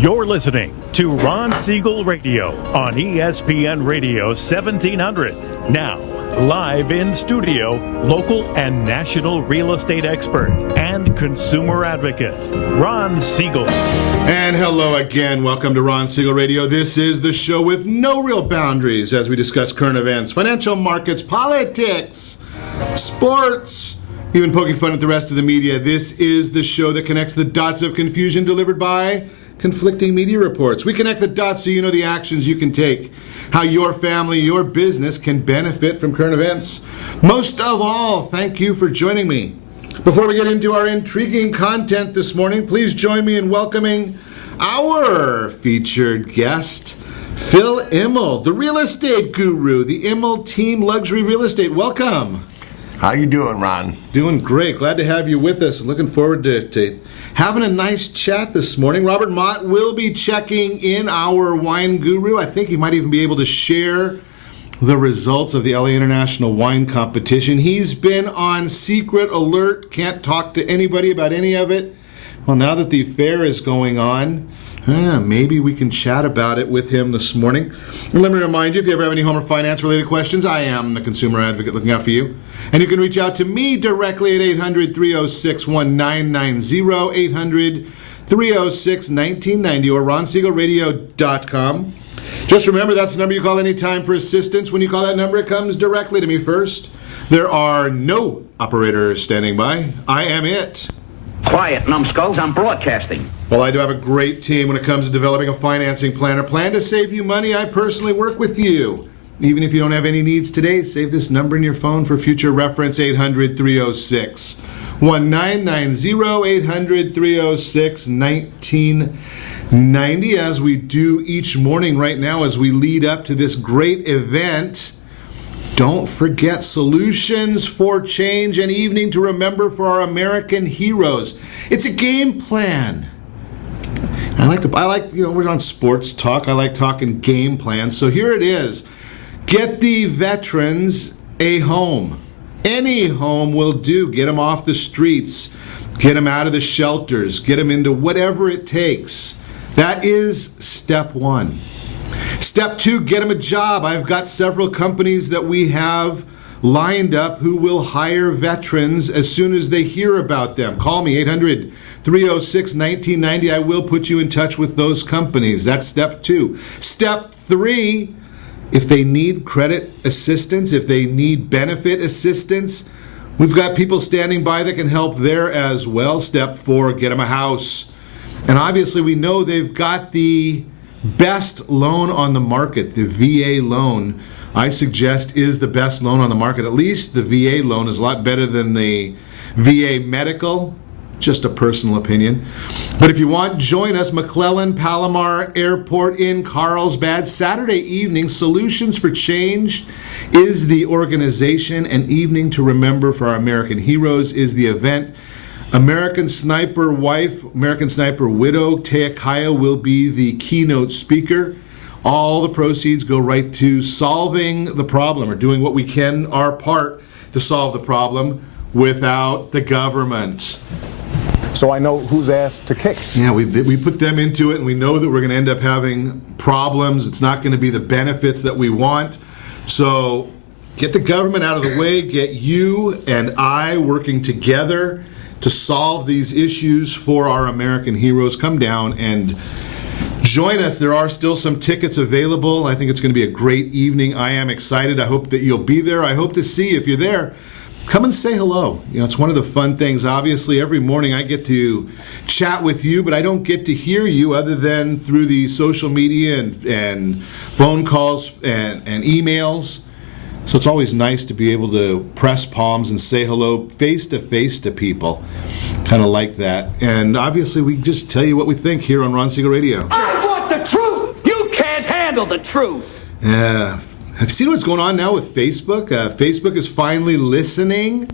You're listening to Ron Siegel Radio on ESPN Radio 1700. Now, live in studio, local and national real estate expert and consumer advocate, Ron Siegel. And hello again. Welcome to Ron Siegel Radio. This is the show with no real boundaries as we discuss current events, financial markets, politics, sports, even poking fun at the rest of the media. This is the show that connects the dots of confusion delivered by conflicting media reports. We connect the dots so you know the actions you can take, how your family, your business can benefit from current events. Most of all, thank you for joining me. Before we get into our intriguing content this morning, please join me in welcoming our featured guest, Phil Immel, the real estate guru, the Immel Team Luxury Real Estate. Welcome. How you doing, Ron? Doing great. Glad to have you with us. Looking forward to having a nice chat this morning. Robert Mott will be checking in, our wine guru. I think he might even be able to share the results of the LA International Wine Competition. He's been on secret alert, can't talk to anybody about any of it. Well, now that the fair is going on, maybe we can chat about it with him this morning. And let me remind you, if you ever have any home or finance-related questions, I am the consumer advocate looking out for you. And you can reach out to me directly at 800-306-1990, 800-306-1990, or ronsiegelradio.com. Just remember, that's the number you call anytime for assistance. When you call that number, it comes directly to me first. There are no operators standing by. I am it. Quiet, numbskulls, I'm broadcasting. Well, I do have a great team when it comes to developing a financing plan or plan to save you money. I personally work with you. Even if you don't have any needs today, save this number in your phone for future reference, 800-306-1990, 800-306-1990, as we do each morning right now as we lead up to this great event. Don't forget Solutions for Change, an evening to remember for our American heroes. It's a game plan. I like, we're on sports talk. I like talking game plans. So here it is. Get the veterans a home. Any home will do. Get them off the streets. Get them out of the shelters. Get them into whatever it takes. That is step one. Step two, get them a job. I've got several companies that we have lined up who will hire veterans as soon as they hear about them. Call me, 800-306-1990. I will put you in touch with those companies. That's step two. Step three, if they need credit assistance, if they need benefit assistance, we've got people standing by that can help there as well. Step four, get them a house. And obviously we know they've got the best loan on the market. The VA loan, I suggest, is the best loan on the market. At least the VA loan is a lot better than the VA medical. Just a personal opinion. But if you want, join us, McClellan Palomar Airport in Carlsbad, Saturday evening. Solutions for Change is the organization. An evening to remember for our American heroes is the event. American Sniper wife, American Sniper widow, Teakaya, will be the keynote speaker. All the proceeds go right to solving the problem, or doing what we can, our part, to solve the problem without the government. So I know who's asked to kick. Yeah, we put them into it, and we know that we're going to end up having problems. It's not going to be the benefits that we want. So get the government out of the way. Get you and I working together to solve these issues for our American heroes. Come down and join us. There are still some tickets available. I think it's going to be a great evening. I am excited. I hope that you'll be there. I hope to see, if you're there, come and say hello. You know, it's one of the fun things. Obviously, every morning I get to chat with you, but I don't get to hear you other than through the social media and phone calls and emails. So it's always nice to be able to press palms and say hello face to people. Kind of like that. And obviously we just tell you what we think here on Ron Siegel Radio. I want the truth! You can't handle the truth! Have you seen what's going on now with Facebook? Facebook is finally listening,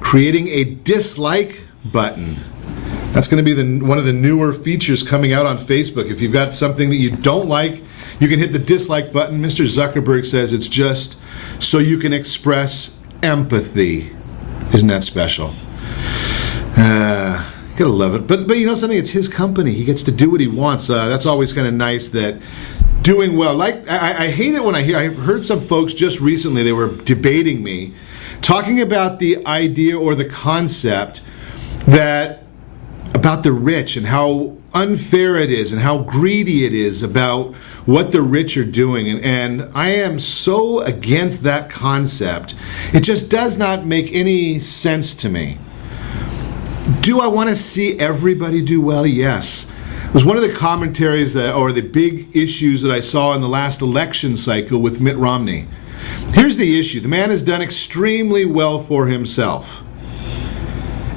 creating a dislike button. That's going to be one of the newer features coming out on Facebook. If you've got something that you don't like, you can hit the dislike button. Mr. Zuckerberg says it's just so you can express empathy. Isn't that special? Got Gotta love it. But you know something? It's his company. He gets to do what he wants. That's always kind of nice that doing well. Like I hate it when I've heard some folks just recently, they were debating me, talking about the idea or the concept that about the rich and how unfair it is and how greedy it is about what the rich are doing. And I am so against that concept. It just does not make any sense to me. Do I want to see everybody do well? Yes. It was one of the commentaries or the big issues that I saw in the last election cycle with Mitt Romney. Here's the issue. The man has done extremely well for himself.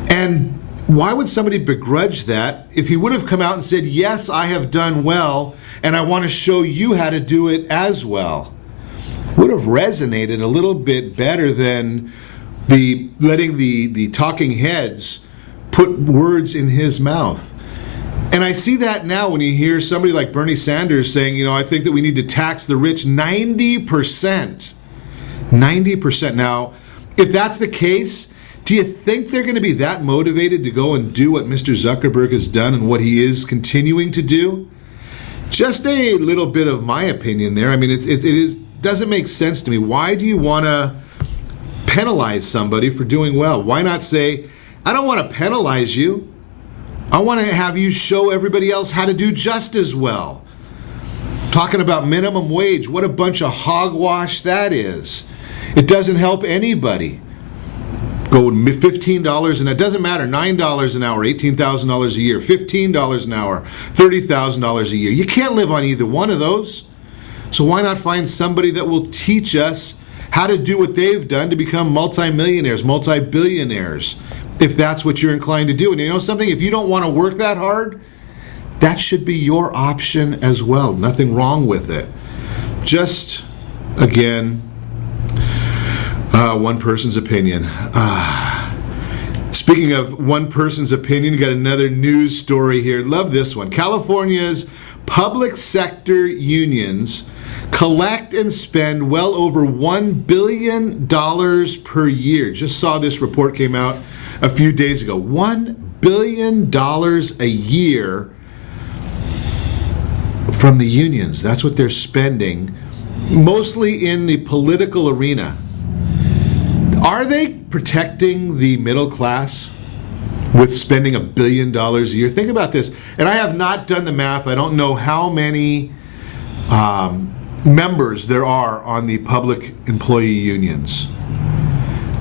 And why would somebody begrudge that if he would have come out and said, yes, I have done well, and I want to show you how to do it as well? Would have resonated a little bit better than letting the talking heads put words in his mouth. And I see that now when you hear somebody like Bernie Sanders saying, you know, I think that we need to tax the rich 90%. 90%. Now, if that's the case, do you think they're going to be that motivated to go and do what Mr. Zuckerberg has done and what he is continuing to do? Just a little bit of my opinion there. I mean, it doesn't make sense to me. Why do you want to penalize somebody for doing well? Why not say, I don't want to penalize you. I want to have you show everybody else how to do just as well. Talking about minimum wage, what a bunch of hogwash that is. It doesn't help anybody. Go $15 and it doesn't matter, $9 an hour, $18,000 a year, $15 an hour, $30,000 a year. You can't live on either one of those. So why not find somebody that will teach us how to do what they've done to become multimillionaires, multi-billionaires, if that's what you're inclined to do. And you know something? If you don't want to work that hard, that should be your option as well. Nothing wrong with it. Just, again, one person's opinion. Speaking of one person's opinion, got another news story here. Love this one. California's public sector unions collect and spend well over $1 billion per year. Just saw this report came out a few days ago. $1 billion a year from the unions. That's what they're spending, mostly in the political arena. Are they protecting the middle class with spending $1 billion a year? Think about this. And I have not done the math. I don't know how many members there are on the public employee unions.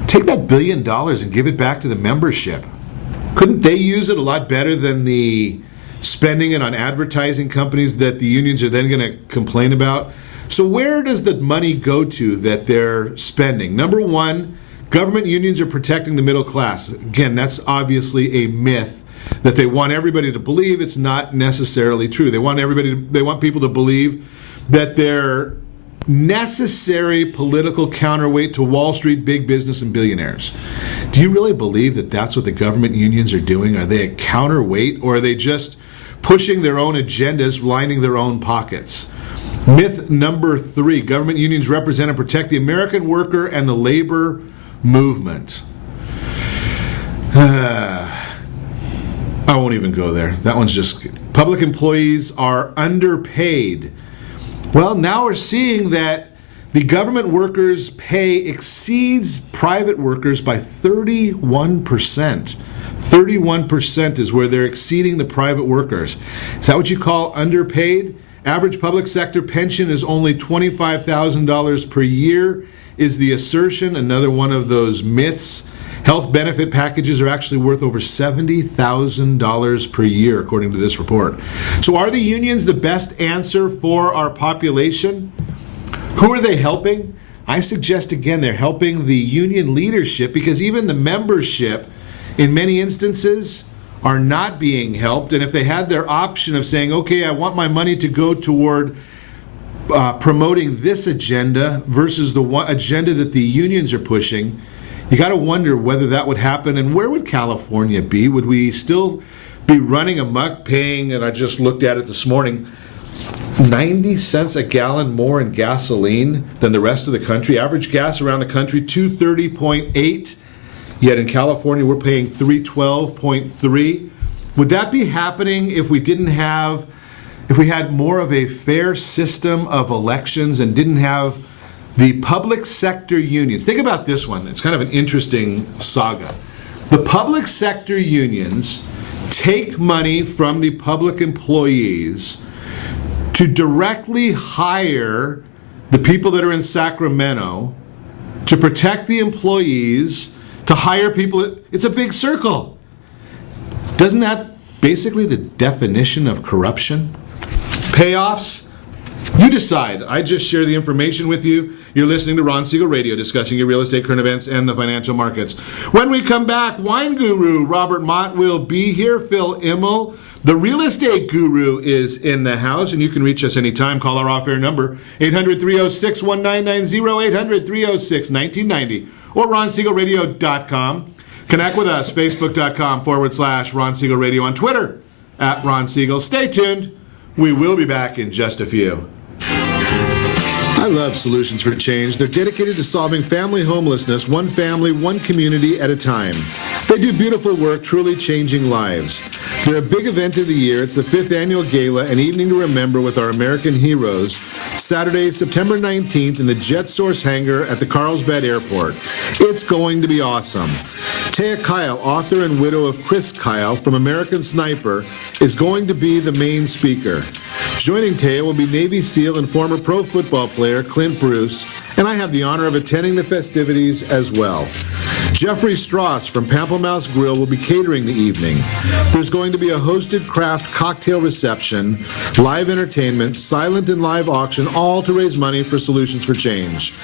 Take that $1 billion and give it back to the membership. Couldn't they use it a lot better than the spending it on advertising companies that the unions are then going to complain about? So where does the money go to that they're spending? Number one, government unions are protecting the middle class. Again, that's obviously a myth that they want everybody to believe. It's not necessarily true. They want people to believe that they're necessary political counterweight to Wall Street, big business, and billionaires. Do you really believe that that's what the government unions are doing? Are they a counterweight, or are they just pushing their own agendas, lining their own pockets? Myth number 3, government unions represent and protect the American worker and the labor movement. I won't even go there. That one's just, public employees are underpaid. Well, now we're seeing that the government workers' pay exceeds private workers by 31%. 31% is where they're exceeding the private workers. Is that what you call underpaid? Average public sector pension is only $25,000 per year, is the assertion. Another one of those myths. Health benefit packages are actually worth over $70,000 per year, according to this report. So are the unions the best answer for our population? Who are they helping? I suggest, again, they're helping the union leadership, because even the membership, in many instances, are not being helped. And if they had their option of saying, okay, I want my money to go toward promoting this agenda versus the one agenda that the unions are pushing, you got to wonder whether that would happen. And where would California be? Would we still be running amok, paying, and I just looked at it this morning, 90 cents a gallon more in gasoline than the rest of the country? Average gas around the country, $230.8. Yet in California, we're paying $312.3. Would that be happening if we had more of a fair system of elections and didn't have the public sector unions? Think about this one. It's kind of an interesting saga. The public sector unions take money from the public employees to directly hire the people that are in Sacramento to protect the employees, to hire people. It's a big circle. Doesn't that basically the definition of corruption? Payoffs? You decide. I just share the information with you. You're listening to Ron Siegel Radio, discussing your real estate, current events, and the financial markets. When we come back, wine guru Robert Mott will be here. Phil Immel, the real estate guru, is in the house, and you can reach us anytime. Call our off-air number, 800-306-1990, 800-306-1990, or ronsiegelradio.com. Connect with us, facebook.com/Ron Siegel Radio, on Twitter, @Ron Siegel. Stay tuned. We will be back in just a few. I love Solutions for Change. They're dedicated to solving family homelessness, one family, one community at a time. They do beautiful work, truly changing lives. They're a big event of the year. It's the 5th annual gala, an evening to remember with our American heroes, Saturday, September 19th in the Jet Source hangar at the Carlsbad Airport. It's going to be awesome. Taya Kyle, author and widow of Chris Kyle from American Sniper, is going to be the main speaker. Joining Taya will be Navy SEAL and former pro football player Clint Bruce, and I have the honor of attending the festivities as well. Jeffrey Strauss from Pamplemousse Grill will be catering the evening. There's going to be a hosted craft cocktail reception, live entertainment, silent and live auction, all to raise money for Solutions for Change.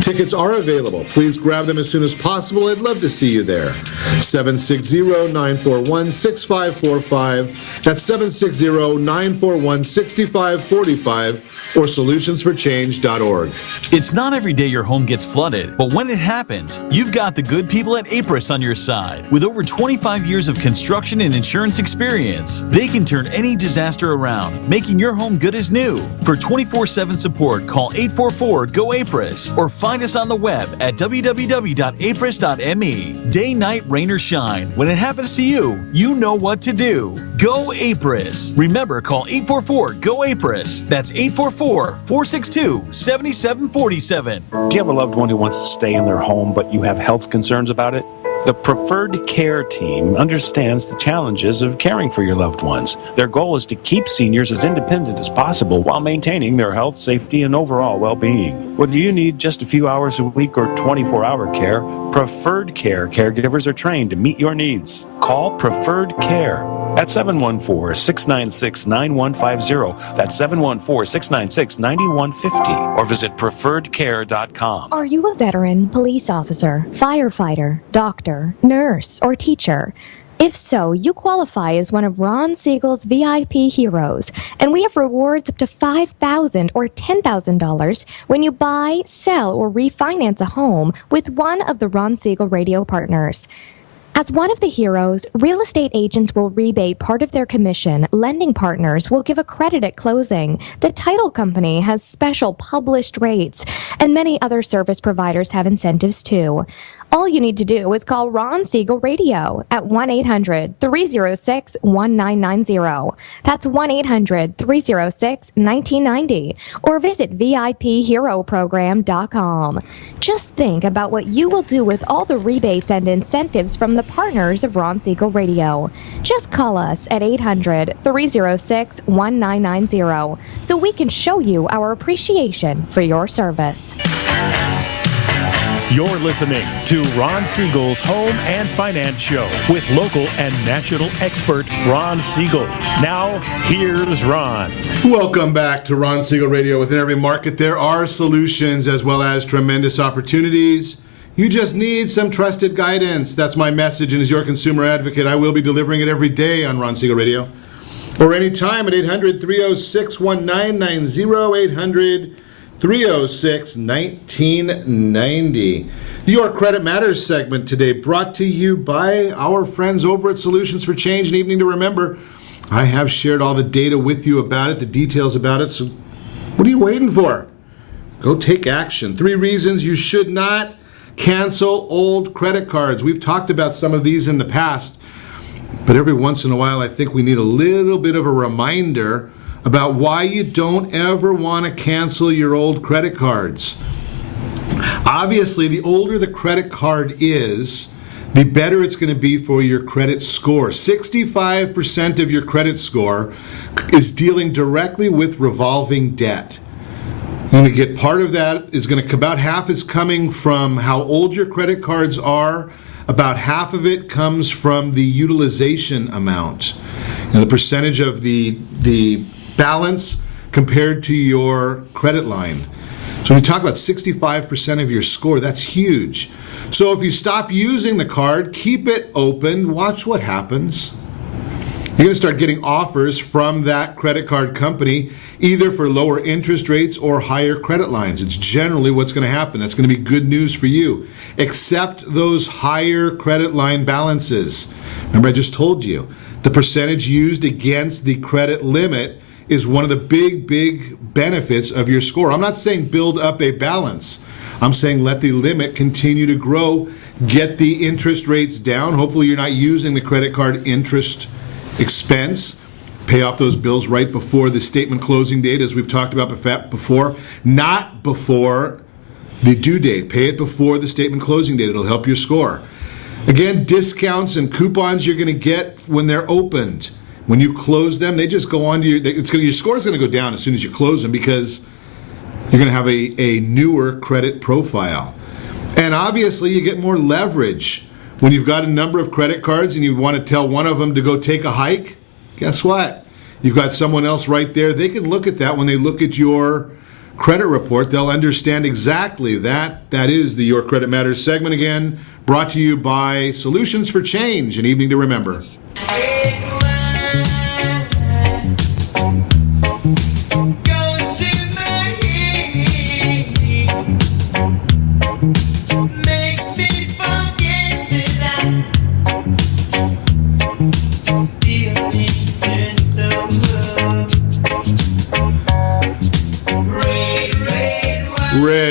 Tickets are available. Please grab them as soon as possible. I'd love to see you there. 760-941-6545. That's 760-941-6545 or solutionsforchange.org. It's not every day your home gets flooded, but when it happens, you've got the good people at A.P.R.I.S. on your side. With over 25 years of construction and insurance experience, they can turn any disaster around, making your home good as new. For 24/7 support, call 844-GO-APRIS or find us on the web at www.apris.me. Day, night, rain, or shine, when it happens to you, you know what to do. Go A.P.R.I.S. Remember, call 844-GO-APRIS. That's 844-462-7747. Do you have a loved one who wants to stay in their home, but you have health concerns about it? The Preferred Care team understands the challenges of caring for your loved ones. Their goal is to keep seniors as independent as possible while maintaining their health, safety, and overall well-being. Whether you need just a few hours a week or 24-hour care, Preferred Care caregivers are trained to meet your needs. Call Preferred Care at 714-696-9150. That's 714-696-9150. Or visit preferredcare.com. Are you a veteran, police officer, firefighter, doctor, nurse, or teacher? If so, you qualify as one of Ron Siegel's VIP heroes, and we have rewards up to $5,000 or $10,000 when you buy, sell, or refinance a home with one of the Ron Siegel radio partners. As one of the heroes, real estate agents will rebate part of their commission, lending partners will give a credit at closing, the title company has special published rates, and many other service providers have incentives too. All you need to do is call Ron Siegel Radio at 1-800-306-1990. That's 1-800-306-1990. Or visit VIPHeroProgram.com. Just think about what you will do with all the rebates and incentives from the partners of Ron Siegel Radio. Just call us at 800-306-1990 so we can show you our appreciation for your service. You're listening to Ron Siegel's Home and Finance Show with local and national expert Ron Siegel. Now, here's Ron. Welcome back to Ron Siegel Radio. Within every market, there are solutions as well as tremendous opportunities. You just need some trusted guidance. That's my message, and as your consumer advocate, I will be delivering it every day on Ron Siegel Radio. Or anytime at 800-306-1990, 800-306-1990. Your Credit Matters segment today brought to you by our friends over at Solutions for Change. An evening to remember. I have shared all the data with you about it, the details about it, so what are you waiting for? Go take action. 3 reasons you should not cancel old credit cards. We've talked about some of these in the past. But every once in a while, I think we need a little bit of a reminder about why you don't ever want to cancel your old credit cards. Obviously, the older the credit card is, the better it's going to be for your credit score. 65% of your credit score is dealing directly with revolving debt. You're going to get part of that is going to, about half is coming from how old your credit cards are. About half of it comes from the utilization amount. The percentage of the balance compared to your credit line. So when you talk about 65% of your score, that's huge. So if you stop using the card, keep it open, watch what happens. You're going to start getting offers from that credit card company, either for lower interest rates or higher credit lines. It's generally what's going to happen. That's going to be good news for you. Accept those higher credit line balances. Remember, I just told you, the percentage used against the credit limit is one of the big benefits of your score. I'm not saying build up a balance. I'm saying let the limit continue to grow, get the interest rates down. Hopefully you're not using the credit card interest expense. Pay off those bills right before the statement closing date, as we've talked about before, not before the due date. Pay it before the statement closing date. It'll help your score. Again, discounts and coupons you're going to get when they're opened. When you close them, they just go on to your score is going to go down as soon as you close them because you're going to have a newer credit profile. And obviously, you get more leverage. When you've got a number of credit cards and you want to tell one of them to go take a hike, guess what? You've got someone else right there. They can look at that when they look at your credit report. They'll understand exactly that. That is the Your Credit Matters segment again, brought to you by Solutions for Change, an evening to remember.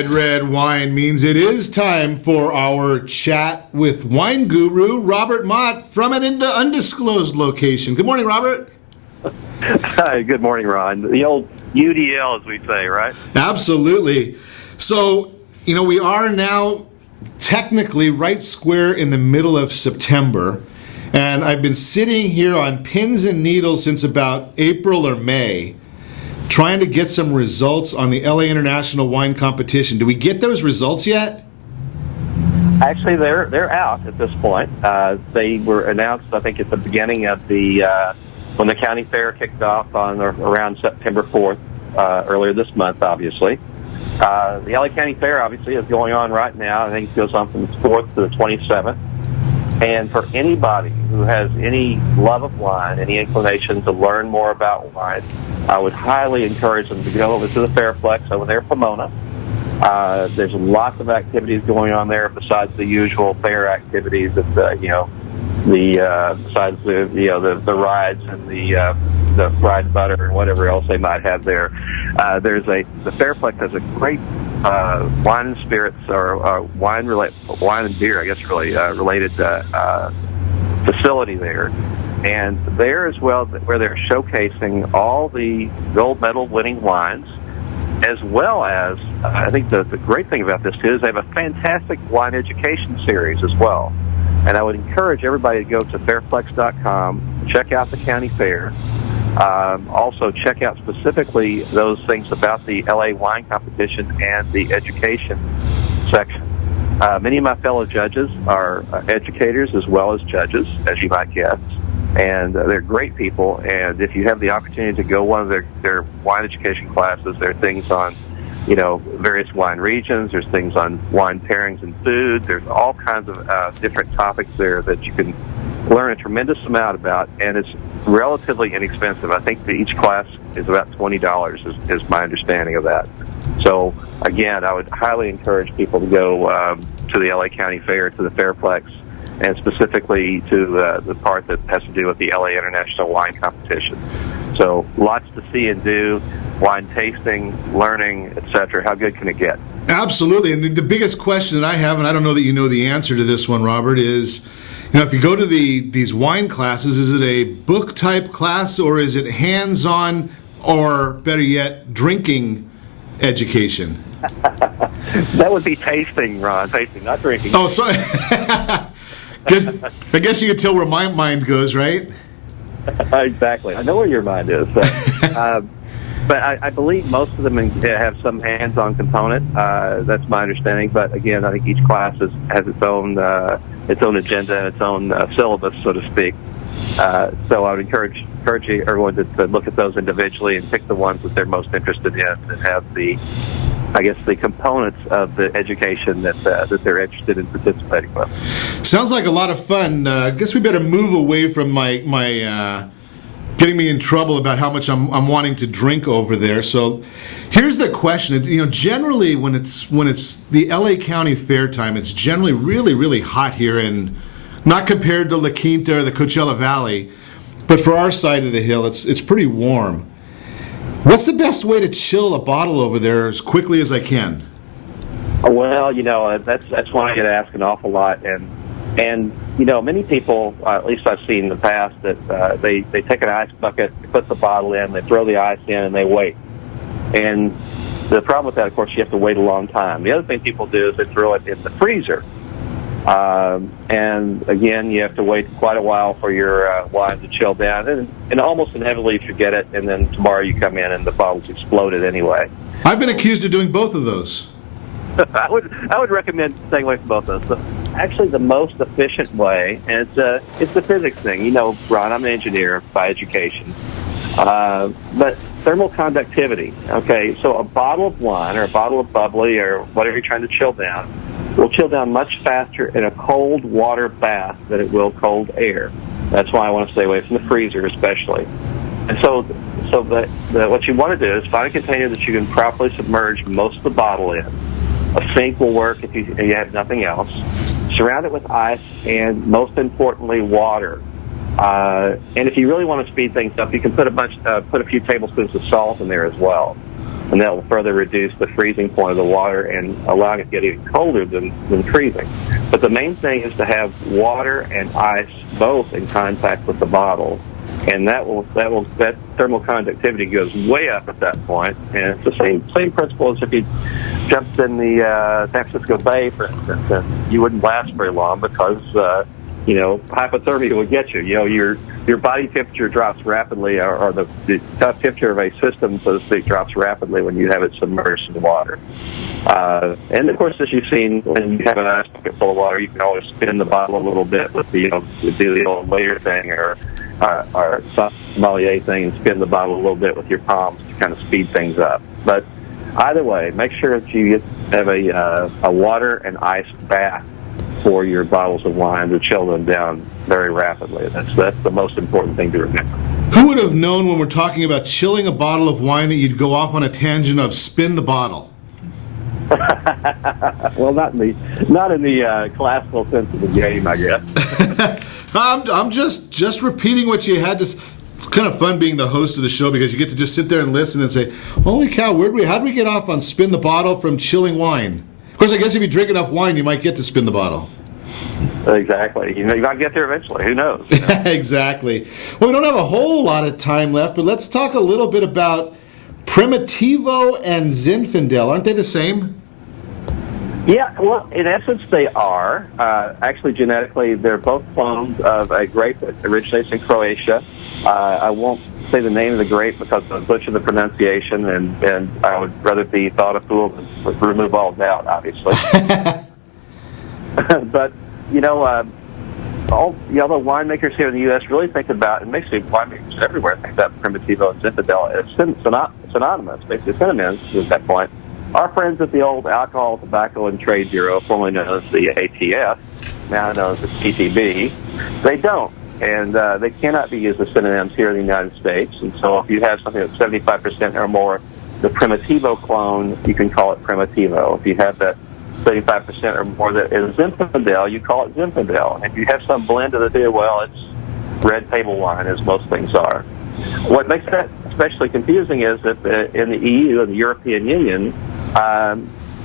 Red wine means it is time for our chat with wine guru Robert Mott from an undisclosed location. Good morning, Robert. Hi, good morning, Ron. The old UDL, as we say, right? Absolutely. So, we are now technically right square in the middle of September, and I've been sitting here on pins and needles since about April or May, trying to get some results on the LA International Wine Competition. Do we get those results yet? Actually, they're out at this point. They were announced, I think, at the beginning of when the county fair kicked off on around September 4th, earlier this month, obviously. The LA County Fair, obviously, is going on right now. I think it goes on from the 4th to the 27th. And for anybody who has any love of wine, any inclination to learn more about wine, I would highly encourage them to go over to the Fairplex over there in Pomona. There's lots of activities going on there besides the usual fair activities that besides the rides and the fried butter and whatever else they might have there. The Fairplex has a great wine and spirits or wine and beer, I guess, really related facility there. And there as well, where they're showcasing all the gold medal winning wines, as well as, I think the great thing about this too is they have a fantastic wine education series as well. And I would encourage everybody to go to fairplex.com, check out the county fair. Also, check out specifically those things about the LA wine competition and the education section. Many of my fellow judges are educators as well as judges, as you might guess. And they're great people. And if you have the opportunity to go one of their wine education classes, there are things on, various wine regions. There's things on wine pairings and food. There's all kinds of different topics there that you can learn a tremendous amount about. And it's relatively inexpensive. I think that each class is about $20 is my understanding of that. So, again, I would highly encourage people to go to the LA County Fair, to the Fairplex, and specifically to the part that has to do with the LA International Wine Competition. So lots to see and do, wine tasting, learning, etc. How good can it get? Absolutely. And the biggest question that I have, and I don't know that you know the answer to this one, Robert, is, Now, if you go to these wine classes, is it a book type class or is it hands-on, or better yet, drinking education? That would be tasting, Ron. Tasting, not drinking. Oh, sorry. I guess you can tell where my mind goes, right? Exactly. I know where your mind is. But I believe most of them have some hands-on component. That's my understanding. But again, I think each class has its own agenda and its own syllabus, so to speak. So I would encourage everyone to look at those individually and pick the ones that they're most interested in that have the components of the education that they're interested in participating with. Sounds like a lot of fun. I guess we better move away from my getting me in trouble about how much I'm wanting to drink over there. So here's the question. Generally when it's the LA County Fair time, it's generally really, really hot here, and not compared to La Quinta or the Coachella Valley, but for our side of the hill, it's pretty warm. What's the best way to chill a bottle over there as quickly as I can? Well, that's one I get asked an awful lot, and many people, at least I've seen in the past, that they take an ice bucket, they put the bottle in, they throw the ice in, and they wait. And the problem with that, of course, you have to wait a long time. The other thing people do is they throw it in the freezer. And again, you have to wait quite a while for your wine to chill down, and almost inevitably you forget it, and then tomorrow you come in and the bottle's exploded anyway. I've been accused of doing both of those. I would recommend staying away from both of those. So actually, the most efficient way, and it's the physics thing. Ron, I'm an engineer by education, but thermal conductivity. Okay, so a bottle of wine or a bottle of bubbly or whatever you're trying to chill down will chill down much faster in a cold water bath than it will cold air. That's why I want to stay away from the freezer, especially. And so what you want to do is find a container that you can properly submerge most of the bottle in. A sink will work if you have nothing else. Surround it with ice and, most importantly, water. And if you really want to speed things up, you can put a few tablespoons of salt in there as well, and that will further reduce the freezing point of the water and allow it to get even colder than freezing. But the main thing is to have water and ice both in contact with the bottle, and that thermal conductivity goes way up at that point. And it's the same principle as if you jumped in the San Francisco Bay, for instance, and you wouldn't last very long because hypothermia would get you. Your body temperature drops rapidly, or the temperature of a system, so to speak, drops rapidly when you have it submerged in water. And of course, as you've seen, when you have an ice bucket full of water, you can always spin the bottle a little bit with do the old layer thing or sommelier thing, and spin the bottle a little bit with your palms to kind of speed things up. But either way, make sure that you have a water and ice bath for your bottles of wine to chill them down very rapidly. That's the most important thing to remember. Who would have known when we're talking about chilling a bottle of wine that you'd go off on a tangent of spin the bottle? Well, not in the classical sense of the game, I guess. I'm just repeating what you had to. It's kind of fun being the host of the show because you get to just sit there and listen and say, "Holy cow, how'd we get off on spin the bottle from chilling wine?" Of course, I guess if you drink enough wine, you might get to spin the bottle. Exactly. You might get there eventually. Who knows? Exactly. Well, we don't have a whole lot of time left, but let's talk a little bit about Primitivo and Zinfandel. Aren't they the same? Yeah, well, in essence, they are. Actually, genetically, they're both clones of a grape that originates in Croatia. I won't say the name of the grape because I'll butcher the pronunciation, and I would rather be thought a fool than remove all doubt, obviously. But, all the other winemakers here in the U.S. really think about, and basically winemakers everywhere think about Primitivo and Zinfandel as synonymous, basically synonyms at that point. Our friends at the old Alcohol, Tobacco, and Trade Bureau, formerly known as the ATF, now known as the PTB, they don't. And they cannot be used as synonyms here in the United States. And so if you have something that's 75% or more the Primitivo clone, you can call it Primitivo. If you have that 75% or more that is Zinfandel, you call it Zinfandel. And if you have some blend of the two, well, it's red table wine, as most things are. What makes that especially confusing is that in the EU and the European Union,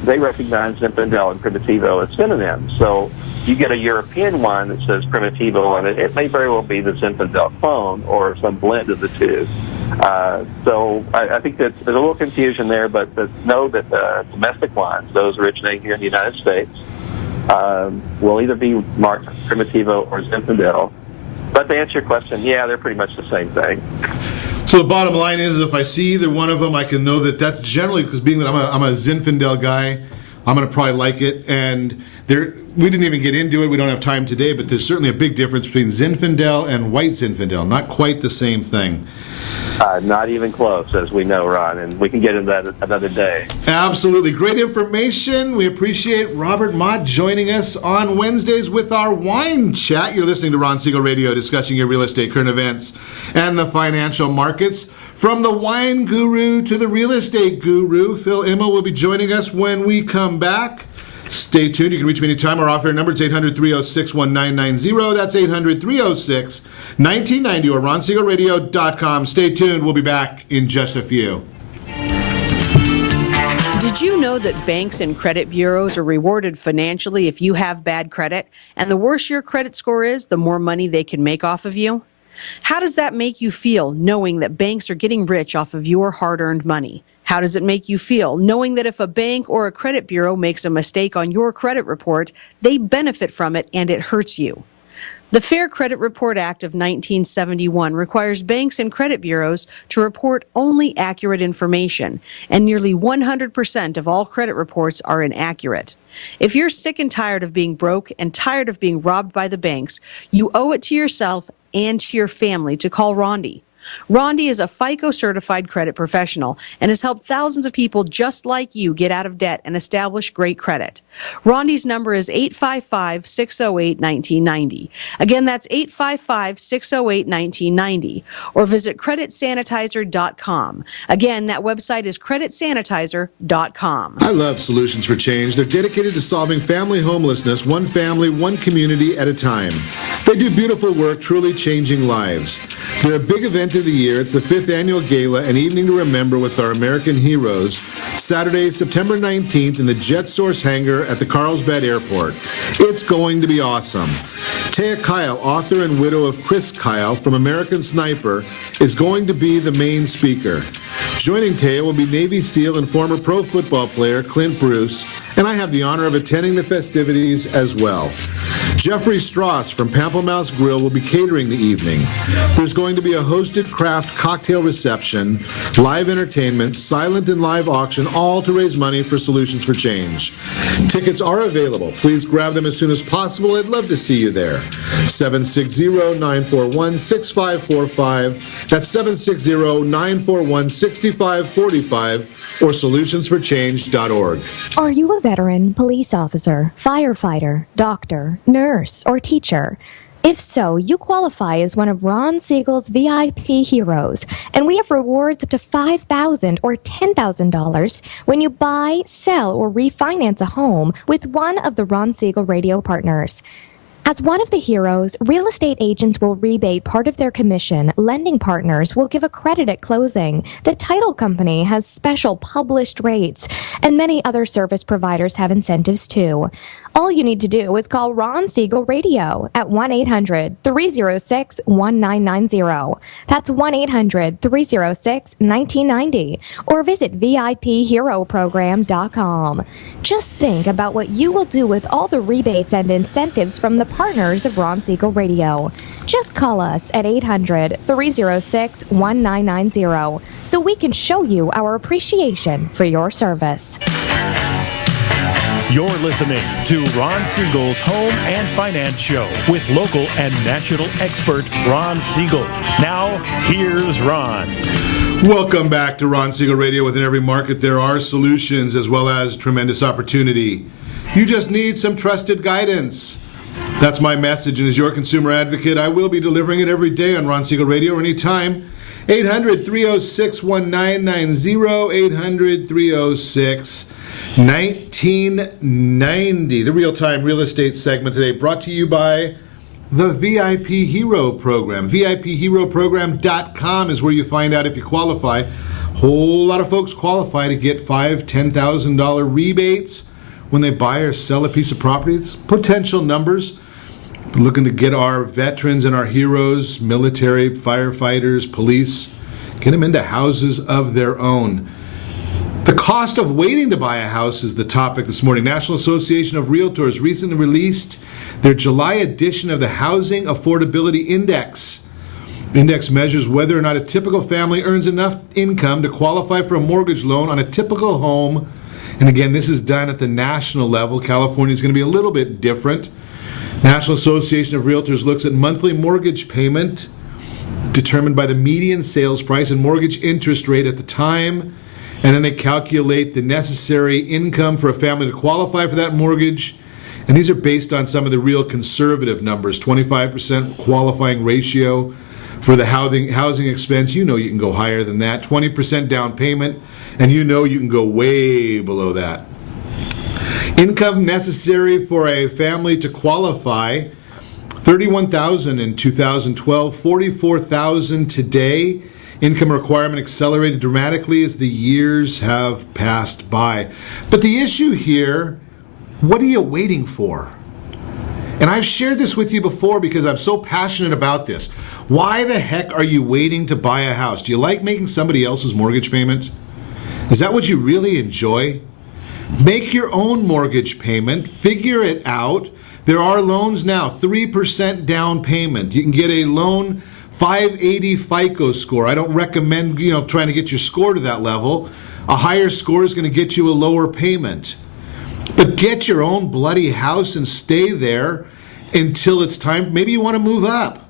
they recognize Zinfandel and Primitivo as synonyms. So you get a European wine that says Primitivo on it, it may very well be the Zinfandel clone or some blend of the two. So I think that there's a little confusion there, but know that domestic wines, those originating here in the United States, will either be marked Primitivo or Zinfandel. But to answer your question, yeah, they're pretty much the same thing. So the bottom line is, if I see either one of them, I can know that that's generally, because being that I'm a Zinfandel guy, I'm going to probably like it. And we didn't even get into it. We don't have time today, but there's certainly a big difference between Zinfandel and white Zinfandel. Not quite the same thing. Not even close, as we know, Ron, and we can get into that another day. Absolutely. Great information. We appreciate Robert Mott joining us on Wednesdays with our wine chat. You're listening to Ron Siegel Radio, discussing your real estate, current events, and the financial markets. From the wine guru to the real estate guru, Phil Immel will be joining us when we come back. Stay tuned. You can reach me anytime. Our off-air number is 800-306-1990. That's 800-306-1990 or RonSiegelRadio.com. Stay tuned. We'll be back in just a few. Did you know that banks and credit bureaus are rewarded financially if you have bad credit? And the worse your credit score is, the more money they can make off of you? How does that make you feel, knowing that banks are getting rich off of your hard-earned money? How does it make you feel, knowing that if a bank or a credit bureau makes a mistake on your credit report, they benefit from it and it hurts you? The Fair Credit Report Act of 1971 requires banks and credit bureaus to report only accurate information, and nearly 100% of all credit reports are inaccurate. If you're sick and tired of being broke and tired of being robbed by the banks, you owe it to yourself and to your family to call Rondi. Rondi is a FICO-certified credit professional and has helped thousands of people just like you get out of debt and establish great credit. Rondi's number is 855-608-1990. Again, that's 855-608-1990. Or visit creditsanitizer.com. Again, that website is creditsanitizer.com. I love Solutions for Change. They're dedicated to solving family homelessness, one family, one community at a time. They do beautiful work, truly changing lives. They're a big event of the year. It's the 5th annual gala, an evening to remember with our American heroes, Saturday, September 19th in the Jet Source hangar at the Carlsbad Airport. It's going to be awesome. Taya Kyle, author and widow of Chris Kyle from American Sniper, is going to be the main speaker. Joining Taya will be Navy SEAL and former pro football player Clint Bruce, and I have the honor of attending the festivities as well. Jeffrey Strauss from Pamplemouse Grill will be catering the evening. There's going to be a hosted craft cocktail reception, live entertainment, silent and live auction, all to raise money for Solutions for Change. Tickets are available. Please grab them as soon as possible. I'd love to see you there. 760-941-6545. That's 760-941-6545 or solutionsforchange.org. Are you a veteran, police officer, firefighter, doctor, nurse, or teacher? If so, you qualify as one of Ron Siegel's VIP heroes, and we have rewards up to $5,000 or $10,000 when you buy, sell, or refinance a home with one of the Ron Siegel radio partners. As one of the heroes, real estate agents will rebate part of their commission, lending partners will give a credit at closing, the title company has special published rates, and many other service providers have incentives too. All you need to do is call Ron Siegel Radio at 1-800-306-1990. That's 1-800-306-1990. Or visit VIPHeroProgram.com. Just think about what you will do with all the rebates and incentives from the partners of Ron Siegel Radio. Just call us at 800-306-1990 so we can show you our appreciation for your service. You're listening to Ron Siegel's Home and Finance Show with local and national expert Ron Siegel. Now, here's Ron. Welcome back to Ron Siegel Radio. Within every market, there are solutions as well as tremendous opportunity. You just need some trusted guidance. That's my message, and as your consumer advocate, I will be delivering it every day on Ron Siegel Radio or anytime. 800-306-1990, 800-306-1990. The real-time real estate segment today brought to you by the VIP Hero Program. VIPHeroProgram.com is where you find out if you qualify. Whole lot of folks qualify to get $5,000, $10,000 rebates when they buy or sell a piece of property? It's potential numbers. We're looking to get our veterans and our heroes, military, firefighters, police, get them into houses of their own. The cost of waiting to buy a house is the topic this morning. National Association of Realtors recently released their July edition of the Housing Affordability Index. The index measures whether or not a typical family earns enough income to qualify for a mortgage loan on a typical home. And again, this is done at the national level. California is going to be a little bit different. National Association of Realtors looks at monthly mortgage payment determined by the median sales price and mortgage interest rate at the time. And then they calculate the necessary income for a family to qualify for that mortgage. And these are based on some of the real conservative numbers, 25% qualifying ratio for the housing expense. You know you can go higher than that. 20% down payment, and you know you can go way below that. Income necessary for a family to qualify, $31,000 in 2012, $44,000 today. Income requirement accelerated dramatically as the years have passed by. But the issue here, what are you waiting for? And I've shared this with you before because I'm so passionate about this. Why the heck are you waiting to buy a house? Do you like making somebody else's mortgage payment? Is that what you really enjoy? Make your own mortgage payment. Figure it out. There are loans now, 3% down payment. You can get a loan 580 FICO score. I don't recommend, trying to get your score to that level. A higher score is going to get you a lower payment. But get your own bloody house and stay there until it's time. Maybe you want to move up.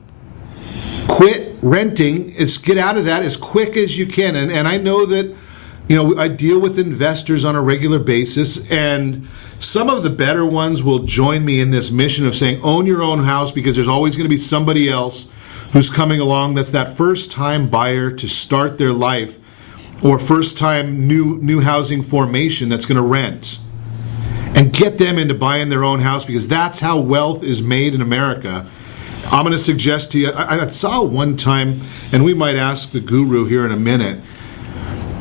Quit renting. Get out of that as quick as you can. And I know that, I deal with investors on a regular basis, and some of the better ones will join me in this mission of saying, own your own house, because there's always going to be somebody else who's coming along that's that first-time buyer to start their life, or first-time new housing formation that's going to rent. And get them into buying their own house, because that's how wealth is made in America. I'm going to suggest to you, I saw one time, and we might ask the guru here in a minute,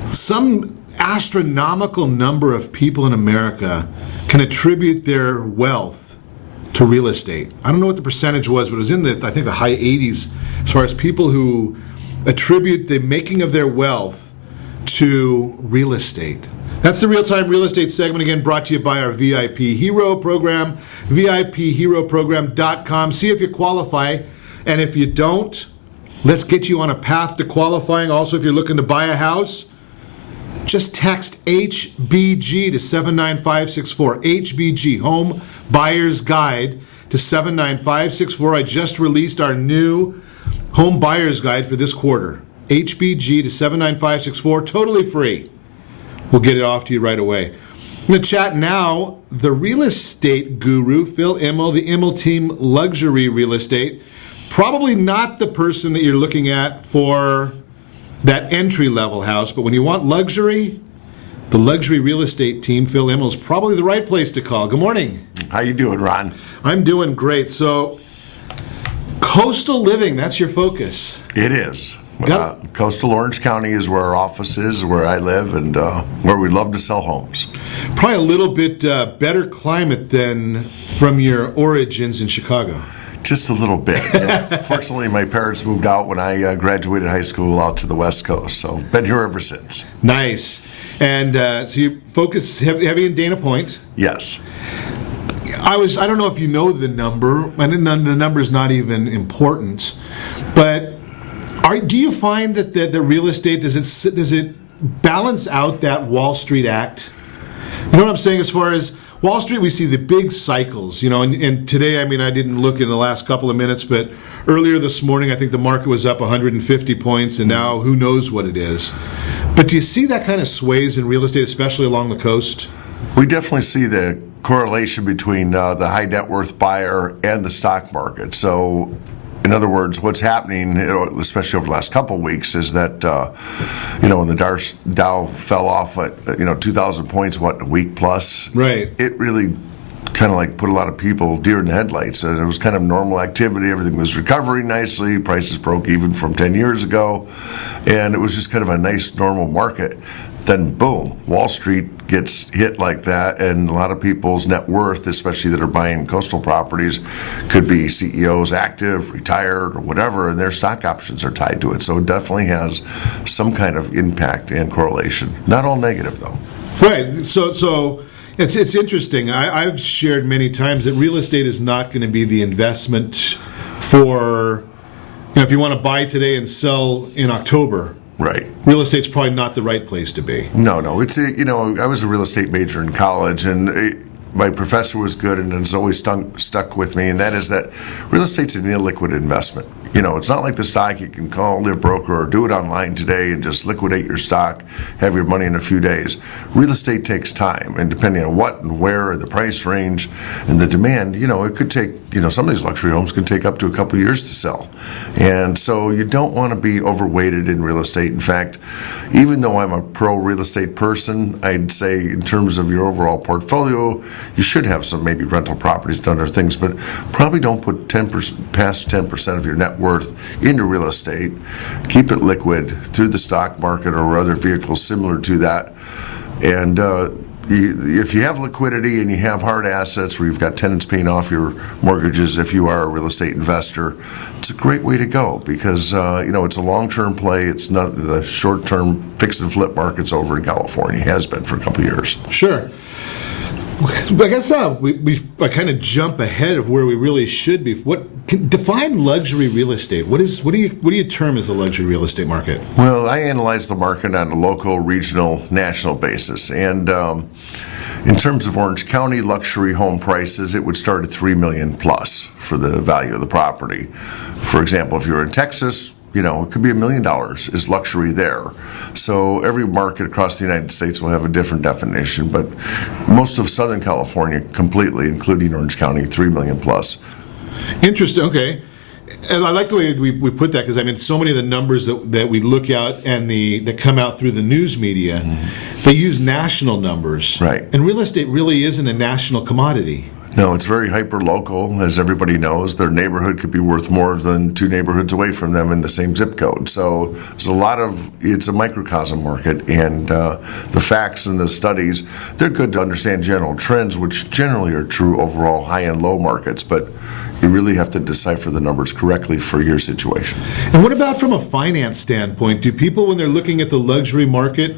some astronomical number of people in America can attribute their wealth to real estate. I don't know what the percentage was, but it was in the high 80s as far as people who attribute the making of their wealth to real estate. That's the Real-Time Real Estate segment, again brought to you by our VIP Hero Program, VIPHeroProgram.com. See if you qualify, and if you don't, let's get you on a path to qualifying. Also, if you're looking to buy a house, just text HBG to 79564. HBG, Home Buyer's Guide, to 79564. I just released our new Home Buyer's Guide for this quarter. HBG to 79564, totally free. We'll get it off to you right away. I'm going to chat now the real estate guru, Phil Immel, the Immel team Luxury Real Estate. Probably not the person that you're looking at for that entry-level house, but when you want luxury, the Luxury Real Estate team, Phil Immel, is probably the right place to call. Good morning. How you doing, Ron? I'm doing great. So, coastal living, that's your focus. It is. Coastal Orange County is where our office is, where I live, and where we love to sell homes. Probably a little bit better climate than from your origins in Chicago. Just a little bit. Fortunately, my parents moved out when I graduated high school out to the West Coast, so I've been here ever since. Nice. And so you focus heavy in Dana Point. Yes. I don't know if you know the number, and the number is not even important, but do you find that the real estate, does it balance out that Wall Street act? You know what I'm saying? As far as Wall Street, we see the big cycles, and today, I didn't look in the last couple of minutes, but earlier this morning, I think the market was up 150 points, and now who knows what it is. But do you see that kind of sways in real estate, especially along the coast? We definitely see the correlation between the high net worth buyer and the stock market. So, in other words, what's happening, especially over the last couple of weeks, is that, when the Dow fell off at, 2,000 points, a week plus? Right. It really kind of put a lot of people deer in the headlights. And it was kind of normal activity. Everything was recovering nicely. Prices broke even from 10 years ago. And it was just kind of a nice, normal market. then boom, Wall Street gets hit like that, and a lot of people's net worth, especially that are buying coastal properties, could be CEOs active, retired, or whatever, and their stock options are tied to it. So it definitely has some kind of impact and correlation. Not all negative, though. Right. So it's interesting. I've shared many times that real estate is not going to be the investment for, if you want to buy today and sell in October. Right. Real estate's probably not the right place to be. No. It's I was a real estate major in college, and my professor was good, and it's always stuck with me, and that is that real estate's an illiquid investment. It's not like the stock you can call their broker or do it online today and just liquidate your stock, have your money in a few days. Real estate takes time, and depending on what and where, and the price range, and the demand, it could take, some of these luxury homes can take up to a couple years to sell. And so you don't want to be overweighted in real estate. In fact, even though I'm a pro real estate person, I'd say in terms of your overall portfolio, you should have some maybe rental properties and other things, but probably don't put 10% past 10% of your net worth into real estate. Keep it liquid through the stock market or other vehicles similar to that. And if you have liquidity and you have hard assets where you've got tenants paying off your mortgages, if you are a real estate investor, it's a great way to go because it's a long-term play. It's not the short-term fix and flip market's over in California. It has been for a couple of years. Sure. I guess I kind of jump ahead of where we really should be. Define luxury real estate? What do you term as the luxury real estate market? Well, I analyze the market on a local, regional, national basis, and in terms of Orange County luxury home prices, it would start at $3 million plus for the value of the property. For example, if you're in Texas, it could be $1 million is luxury there. So every market across the United States will have a different definition, but most of Southern California completely, including Orange County, $3 million plus. Interesting. Okay. And I like the way we put that because, so many of the numbers that we look at and that come out through the news media, they use national numbers. Right. And real estate really isn't a national commodity. No, it's very hyper-local. As everybody knows, their neighborhood could be worth more than two neighborhoods away from them in the same zip code. So there's it's a microcosm market, and the facts and the studies, they're good to understand general trends, which generally are true overall high and low markets, but you really have to decipher the numbers correctly for your situation. And what about from a finance standpoint? Do people, when they're looking at the luxury market,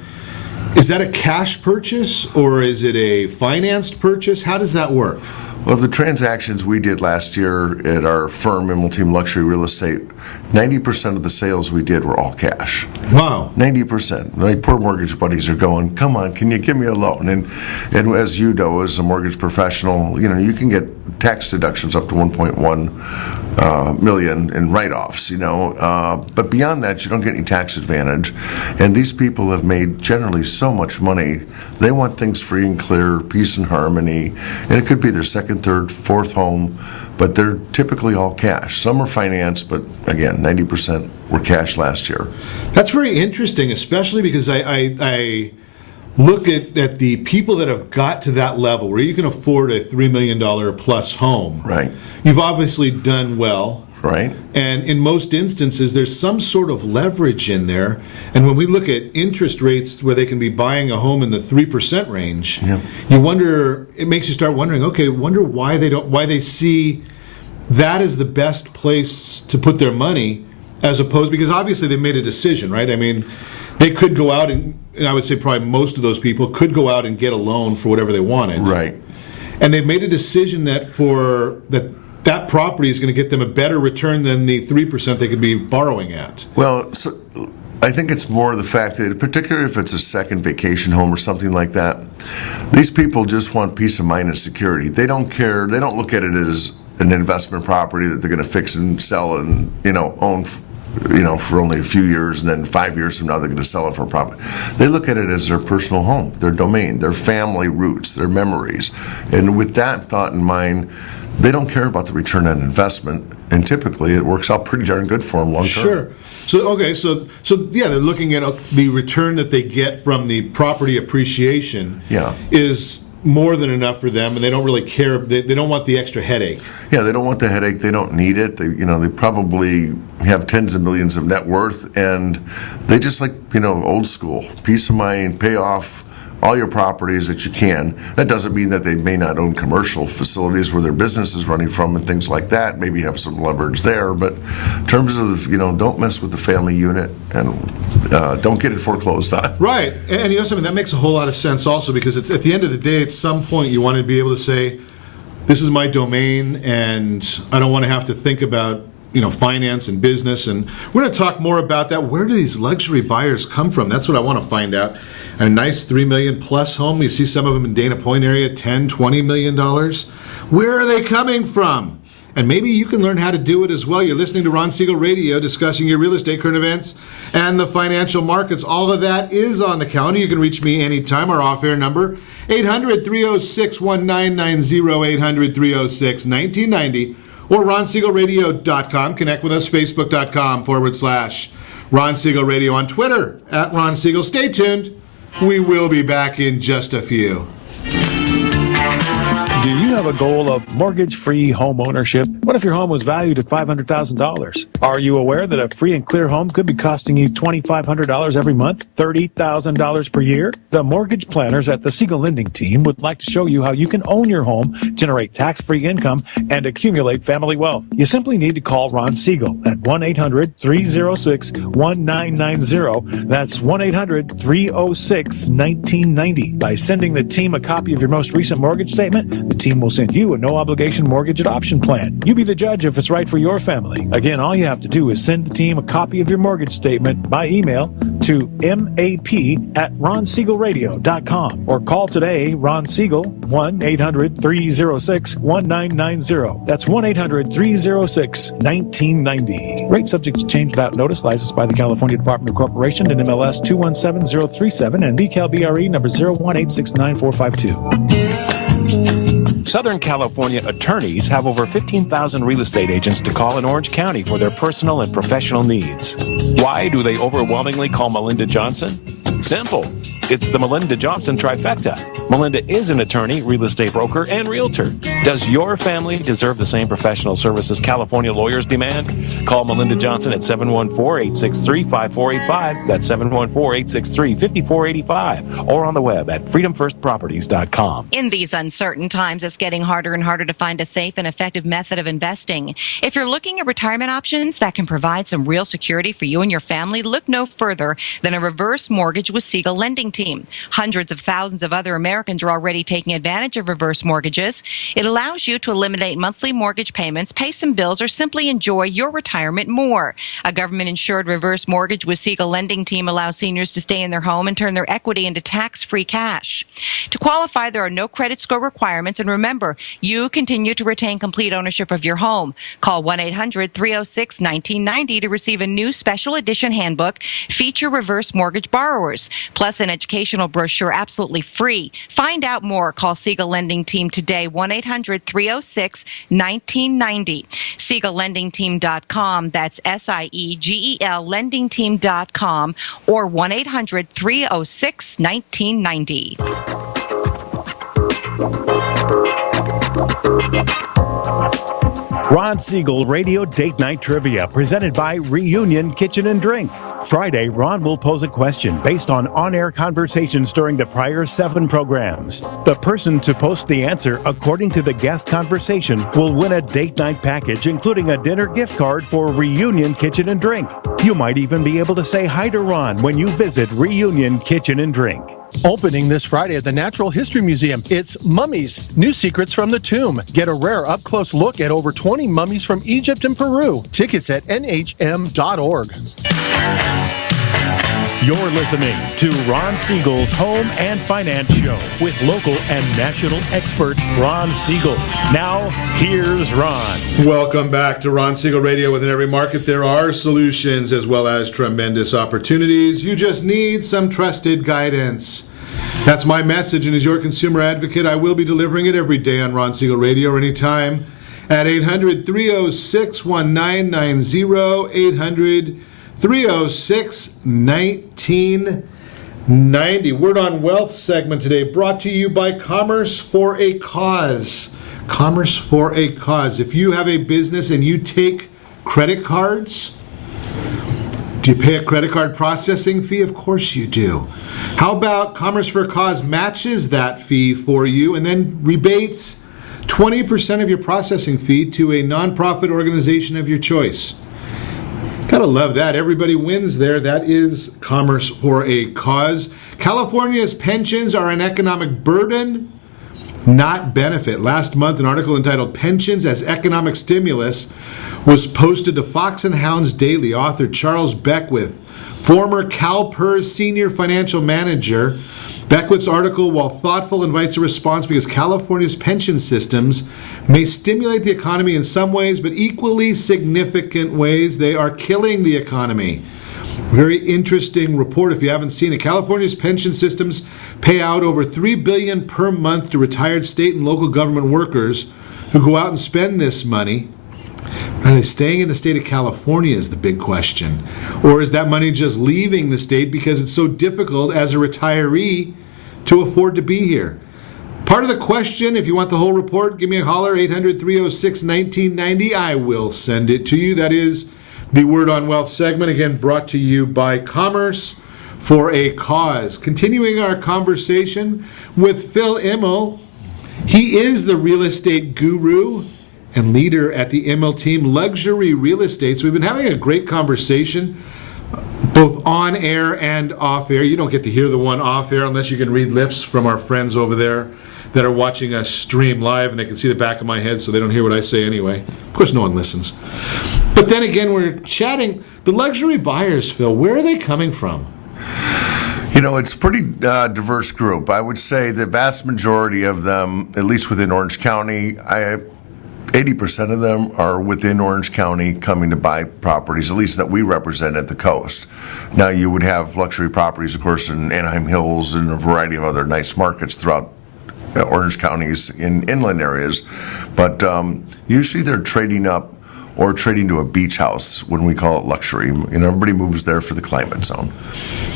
is that a cash purchase or is it a financed purchase? How does that work? Well, the transactions we did last year at our firm, Immel Team Luxury Real Estate, 90% of the sales we did were all cash. Wow. 90%. My poor mortgage buddies are going, come on, can you give me a loan? And as you know, as a mortgage professional, you can get tax deductions up to $1.1 million in write-offs, but beyond that, you don't get any tax advantage. And these people have made generally so much money. They want things free and clear, peace and harmony, and it could be their second, third, fourth home, but they're typically all cash. Some are financed, but again, 90% were cash last year. That's very interesting, especially because I look at the people that have got to that level where you can afford a $3 million plus home. Right. You've obviously done well. Right. And in most instances, there's some sort of leverage in there. And when we look at interest rates where they can be buying a home in the 3% range, you wonder, it makes you start wondering, okay, wonder why they see that as the best place to put their money as opposed, because obviously they've made a decision, right? They could go out and I would say probably most of those people could go out and get a loan for whatever they wanted. Right. And they've made a decision that property is going to get them a better return than the 3% they could be borrowing at. Well, so I think it's more the fact that, particularly if it's a second vacation home or something like that, these people just want peace of mind and security. They don't care. They don't look at it as an investment property that they're going to fix and sell and own for only a few years, and then 5 years from now they're going to sell it for a profit. They look at it as their personal home, their domain, their family roots, their memories. And with that thought in mind, they don't care about the return on investment, and typically it works out pretty darn good for them long term. Sure. So they're looking at the return that they get from the property appreciation is more than enough for them, and they don't really care. They don't want the extra headache. Yeah, they don't want the headache. They don't need it. They probably have tens of millions of net worth, and they just like, old school. Peace of mind, pay off all your properties that you can. That doesn't mean that they may not own commercial facilities where their business is running from and things like that. Maybe have some leverage there, but in terms of, don't mess with the family unit and don't get it foreclosed on. Right. And something that makes a whole lot of sense also, because it's at the end of the day, at some point you want to be able to say, this is my domain and I don't want to have to think about finance and business. And we're going to talk more about that. Where do these luxury buyers come from? That's what I want to find out. A nice $3 million plus home. You see some of them in Dana Point area, $10, $20 million. Where are they coming from? And maybe you can learn how to do it as well. You're listening to Ron Siegel Radio, discussing your real estate, current events, and the financial markets. All of that is on the calendar. You can reach me anytime. Our off-air number, 800-306-1990, 800-306-1990, or ronsiegelradio.com. Connect with us, facebook.com/Ron Siegel Radio, on Twitter, @Ron Siegel. Stay tuned. We will be back in just a few. Do you have a goal of mortgage-free home ownership? What if your home was valued at $500,000? Are you aware that a free and clear home could be costing you $2,500 every month, $30,000 per year? The mortgage planners at the Siegel Lending Team would like to show you how you can own your home, generate tax-free income, and accumulate family wealth. You simply need to call Ron Siegel at 1-800-306-1990. That's 1-800-306-1990. By sending the team a copy of your most recent mortgage statement, the team will send you a no-obligation mortgage adoption plan. You be the judge if it's right for your family. Again, all you have to do is send the team a copy of your mortgage statement by email to map@ronsiegelradio.com or call today Ron Siegel, 1-800-306-1990. That's 1-800-306-1990. Rate subject to change without notice. Licensed by the California Department of Corporation and MLS 217037 and BCAL-BRE number 018699452. Southern California attorneys have over 15,000 real estate agents to call in Orange County for their personal and professional needs. Why do they overwhelmingly call Melinda Johnson? Simple. It's the Melinda Johnson trifecta. Melinda is an attorney, real estate broker, and realtor. Does your family deserve the same professional services California lawyers demand? Call Melinda Johnson at 714-863-5485. That's 714-863-5485. Or on the web at freedomfirstproperties.com. In these uncertain times, it's getting harder and harder to find a safe and effective method of investing. If you're looking at retirement options that can provide some real security for you and your family, look no further than a reverse mortgage with Siegel Lending Team. Hundreds of thousands of other Americans are already taking advantage of reverse mortgages. It allows you to eliminate monthly mortgage payments, pay some bills, or simply enjoy your retirement more. A government-insured reverse mortgage with Siegel Lending Team allows seniors to stay in their home and turn their equity into tax-free cash. To qualify, there are no credit score requirements, and remember, you continue to retain complete ownership of your home. Call 1-800-306-1990 to receive a new special edition handbook, Feature Reverse Mortgage Borrowers, plus an educational brochure absolutely free. Find out more. Call Siegel Lending Team today, 1-800-306-1990. SiegelLendingTeam.com, that's SIEGEL LendingTeam.com, or 1-800-306-1990. Ron Siegel Radio Date Night Trivia, presented by Reunion Kitchen and Drink. Friday, Ron will pose a question based on-air conversations during the prior 7 programs. The person to post the answer according to the guest conversation will win a date night package, including a dinner gift card for Reunion Kitchen and Drink. You might even be able to say hi to Ron when you visit Reunion Kitchen and Drink. Opening this Friday at the Natural History Museum, it's Mummies, New Secrets from the Tomb. Get a rare up-close look at over 20 mummies from Egypt and Peru. Tickets at nhm.org. You're listening to Ron Siegel's Home and Finance Show with local and national expert Ron Siegel. Now, here's Ron. Welcome back to Ron Siegel Radio. Within every market, there are solutions as well as tremendous opportunities. You just need some trusted guidance. That's my message, and as your consumer advocate, I will be delivering it every day on Ron Siegel Radio or anytime at 800-306-1990, 800-306-1990. 90. Word on Wealth segment today brought to you by Commerce for a Cause. Commerce for a Cause. If you have a business and you take credit cards, do you pay a credit card processing fee? Of course you do. How about Commerce for a Cause matches that fee for you and then rebates 20% of your processing fee to a nonprofit organization of your choice? Gotta love that. Everybody wins there. That is Commerce for a Cause. California's pensions are an economic burden, not benefit. Last month, an article entitled Pensions as Economic Stimulus was posted to Fox and Hounds Daily. Author Charles Beckwith, former CalPERS senior financial manager. Beckwith's article, while thoughtful, invites a response because California's pension systems may stimulate the economy in some ways, but equally significant ways, they are killing the economy. Very interesting report if you haven't seen it. California's pension systems pay out over $3 billion per month to retired state and local government workers who go out and spend this money. Are they staying in the state of California is the big question. Or is that money just leaving the state because it's so difficult as a retiree to afford to be here? Part of the question, if you want the whole report, give me a holler, 800-306-1990. I will send it to you. That is the Word on Wealth segment, again brought to you by Commerce for a Cause. Continuing our conversation with Phil Immel. He is the real estate guru and leader at the Immel team, Luxury Real Estate. So we've been having a great conversation, both on air and off air. You don't get to hear the one off air unless you can read lips from our friends over there that are watching us stream live, and they can see the back of my head, so they don't hear what I say anyway. Of course, no one listens. But then again, we're chatting. The luxury buyers, Phil, where are they coming from? You know, it's a pretty diverse group. I would say the vast majority of them, at least within Orange County, 80% of them are within Orange County coming to buy properties, at least that we represent at the coast. Now, you would have luxury properties, of course, in Anaheim Hills and a variety of other nice markets throughout Orange counties in inland areas. But usually they're trading up or trading to a beach house when we call it luxury. And everybody moves there for the climate zone.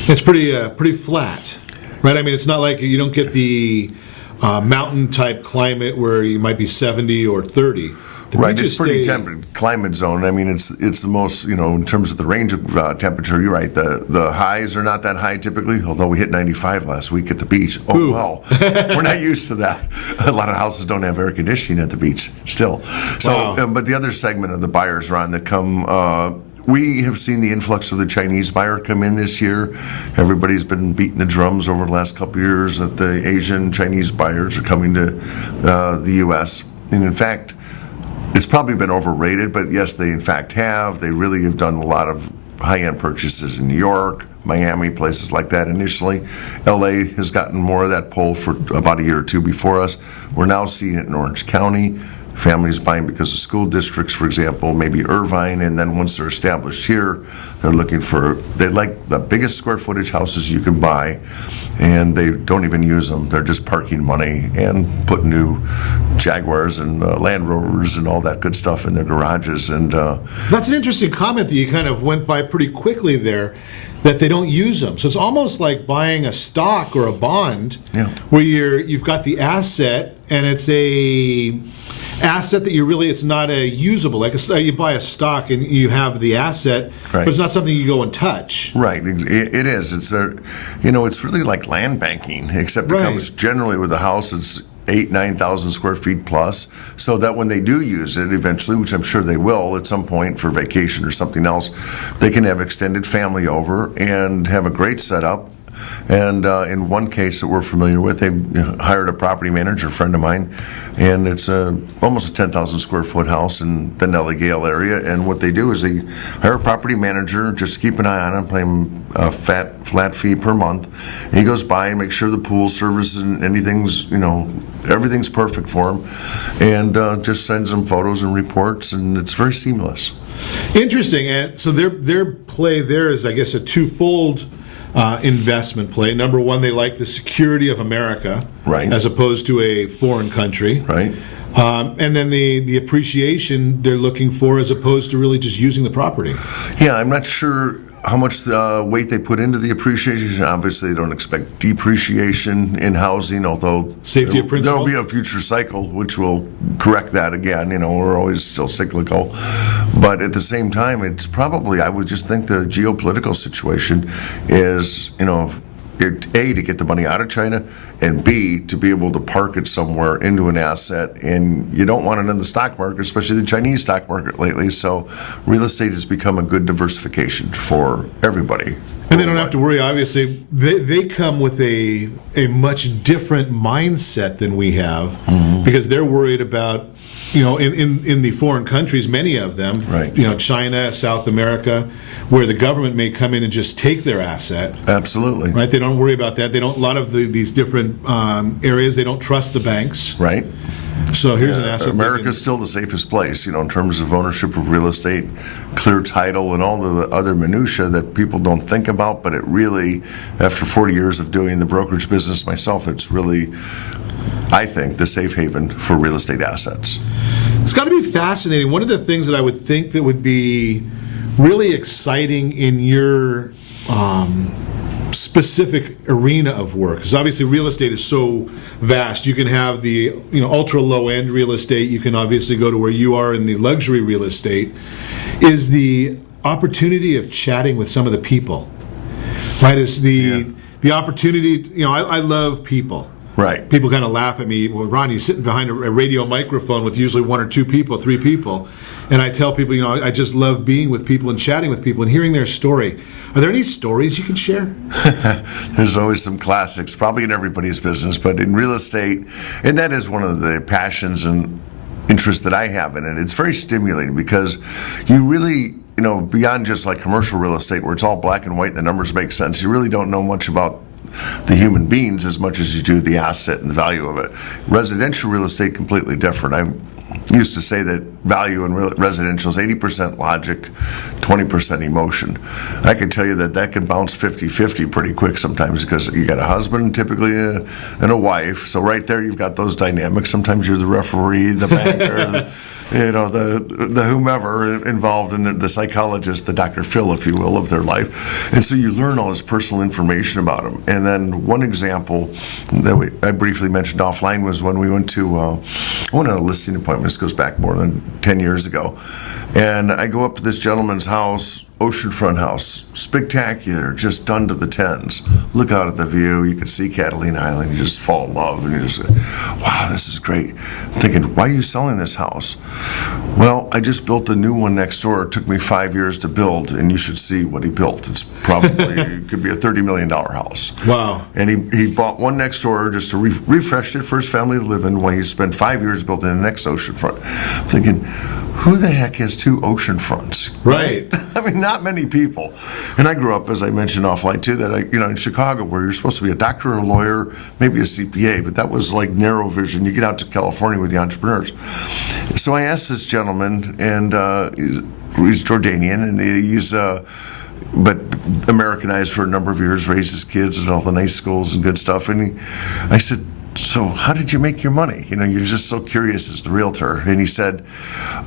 It's pretty flat, right? I mean, it's not like you don't get the mountain type climate where you might be 70 or 30. Right, it's pretty temperate climate zone. I mean, it's the most, in terms of the range of temperature, you're right. The highs are not that high typically, although we hit 95 last week at the beach. Oh, ooh. Well, we're not used to that. A lot of houses don't have air conditioning at the beach still. So, wow. But the other segment of the buyers, Ron, that come, we have seen the influx of the Chinese buyer come in this year. Everybody's been beating the drums over the last couple of years that the Asian Chinese buyers are coming to the U.S. And in fact, it's probably been overrated, but yes, they in fact have. They really have done a lot of high-end purchases in New York, Miami, places like that initially. L.A. has gotten more of that pull for about a year or two before us. We're now seeing it in Orange County. Families buying because of school districts, for example, maybe Irvine, and then once they're established here, they like the biggest square footage houses you can buy, and they don't even use them. They're just parking money and put new Jaguars and Land Rovers and all that good stuff in their garages. And that's an interesting comment that you kind of went by pretty quickly there, that they don't use them. So it's almost like buying a stock or a bond, where you've got the asset, and it's a asset that it's not a usable, like you buy a stock and you have the asset, right, but it's not something you go and touch. Right, it is. It's it's really like land banking, except it comes generally with a house that's 8,000-9,000 square feet plus, so that when they do use it eventually, which I'm sure they will at some point for vacation or something else, they can have extended family over and have a great setup. And in one case that we're familiar with, they hired a property manager, a friend of mine, and it's almost a 10,000 square foot house in the Nellie Gale area. And what they do is they hire a property manager, just keep an eye on him, pay him a flat fee per month. And he goes by and makes sure the pool service and anything's, everything's perfect for him, and just sends them photos and reports, and it's very seamless. Interesting. And so their play there is, I guess, a twofold investment play. Number one, they like the security of America, right, as opposed to a foreign country, right. And then the appreciation they're looking for, as opposed to really just using the property. Yeah, I'm not sure how much weight they put into the appreciation. Obviously, they don't expect depreciation in housing, although safety of principle. There'll be a future cycle which will correct that again. We're always still cyclical. But at the same time, it's probably, I would just think the geopolitical situation is, A, to get the money out of China, and B, to be able to park it somewhere into an asset. And you don't want it in the stock market, especially the Chinese stock market lately. So real estate has become a good diversification for everybody. And they don't have to worry, obviously. They come with a much different mindset than we have, because they're worried about, in the foreign countries, many of them, right. China, South America, where the government may come in and just take their asset. Absolutely. Right? They don't worry about that. They don't, a lot of these different areas, they don't trust the banks. Right. So here's an asset. America's still the safest place, in terms of ownership of real estate, clear title, and all the other minutia that people don't think about. But it really, after 40 years of doing the brokerage business myself, it's really, I think, the safe haven for real estate assets. It's got to be fascinating. One of the things that I would think that would be really exciting in your specific arena of work, because obviously real estate is so vast. You can have the ultra low end real estate. You can obviously go to where you are in the luxury real estate. Is the opportunity of chatting with some of the people, right? Is the opportunity. I love people. Right. People kind of laugh at me. Well, Ron, you're sitting behind a radio microphone with usually one or two people, three people. And I tell people, I just love being with people and chatting with people and hearing their story. Are there any stories you can share? There's always some classics, probably in everybody's business, but in real estate, and that is one of the passions and interests that I have in it. It's very stimulating because you really, beyond just like commercial real estate where it's all black and white and the numbers make sense, you really don't know much about the human beings as much as you do the asset and the value of it. Residential real estate, completely different. I used to say that value in residential is 80% logic, 20% emotion. I can tell you that can bounce 50-50 pretty quick sometimes because you got a husband typically and a wife. So right there you've got those dynamics. Sometimes you're the referee, the banker, the whomever involved in the psychologist, the Dr. Phil, if you will, of their life. And so you learn all this personal information about them. And then one example that I briefly mentioned offline was when we went on a listing appointment. This goes back more than 10 years ago. And I go up to this gentleman's house, oceanfront house, spectacular, just done to the tens. Look out at the view, you can see Catalina Island, you just fall in love, and you just go, wow, this is great. I'm thinking, why are you selling this house? Well, I just built a new one next door. It took me 5 years to build, and you should see what he built. It's probably, it could be a $30 million house. Wow. And he bought one next door just to refresh it for his family to live in when he spent 5 years building the next oceanfront. I'm thinking, who the heck has two ocean fronts? Right. I mean, not many people. And I grew up, as I mentioned offline too, that in Chicago, where you're supposed to be a doctor or a lawyer, maybe a CPA, but that was like narrow vision. You get out to California with the entrepreneurs. So I asked this gentleman, and he's Jordanian, and he's but Americanized for a number of years, raised his kids at all the nice schools and good stuff. And I said, so how did you make your money? You're just so curious as the realtor. And he said,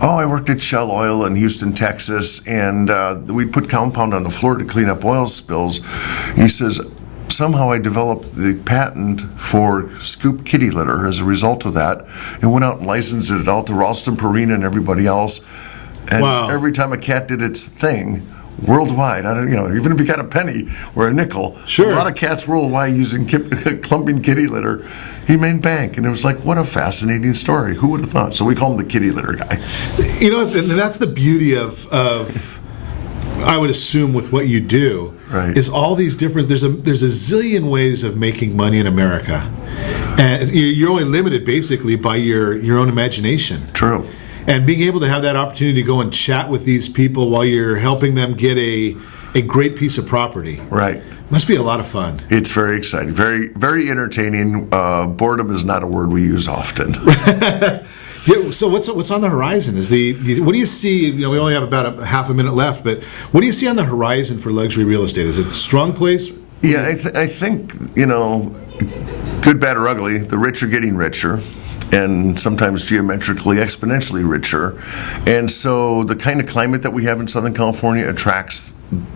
I worked at Shell Oil in Houston, Texas, and we'd put compound on the floor to clean up oil spills. And he says, somehow I developed the patent for scoop kitty litter as a result of that, and went out and licensed it out to Ralston Purina and everybody else. And every time a cat did its thing, worldwide, even if you got a penny or a nickel, sure. A lot of cats worldwide using clumping kitty litter, he made bank. And it was like, what a fascinating story. Who would have thought? So we call him the kitty litter guy. And that's the beauty of I would assume with what you do, right, is all these different, there's a zillion ways of making money in America. And you're only limited basically by your own imagination. True. And being able to have that opportunity to go and chat with these people while you're helping them get a great piece of property. Right. Must be a lot of fun. It's very exciting, very, very entertaining. Boredom is not a word we use often. So what's on the horizon? What do you see? We only have about a half a minute left, but what do you see on the horizon for luxury real estate? Is it a strong place? Yeah, I think, good, bad, or ugly, the rich are getting richer, and sometimes geometrically, exponentially richer. And so the kind of climate that we have in Southern California attracts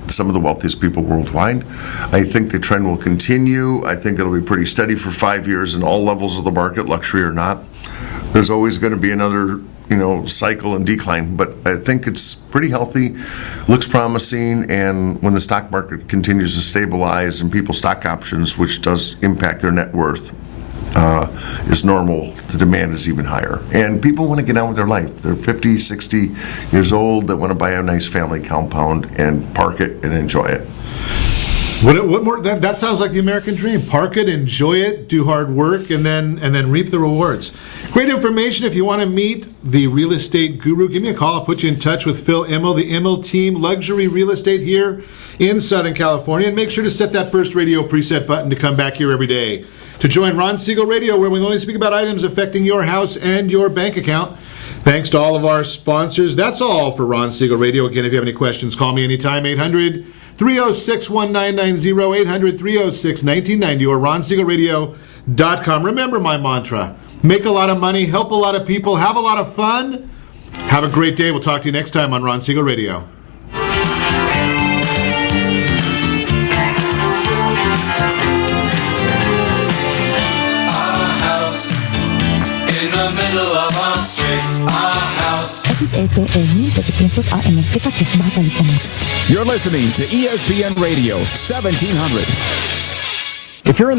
some of the wealthiest people worldwide. I think the trend will continue. I think it'll be pretty steady for 5 years in all levels of the market, luxury or not. There's always going to be another cycle and decline, but I think it's pretty healthy, looks promising, and when the stock market continues to stabilize and people's stock options, which does impact their net worth, is normal, the demand is even higher. And people want to get on with their life. They're 50, 60 years old that want to buy a nice family compound and park it and enjoy it. What more? That sounds like the American dream. Park it, enjoy it, do hard work, and then reap the rewards. Great information. If you want to meet the real estate guru, give me a call. I'll put you in touch with Phil Immel, the Immel team, luxury real estate here in Southern California. And make sure to set that first radio preset button to come back here every day to join Ron Siegel Radio, where we only speak about items affecting your house and your bank account. Thanks to all of our sponsors. That's all for Ron Siegel Radio. Again, if you have any questions, call me anytime, 800-306-1990, 800-306-1990, or ronsiegelradio.com. Remember my mantra: make a lot of money, help a lot of people, have a lot of fun. Have a great day. We'll talk to you next time on Ron Siegel Radio. XEPE 1700 AM Tecate, Baja California. You're listening to ESPN Radio 1700. If you're in the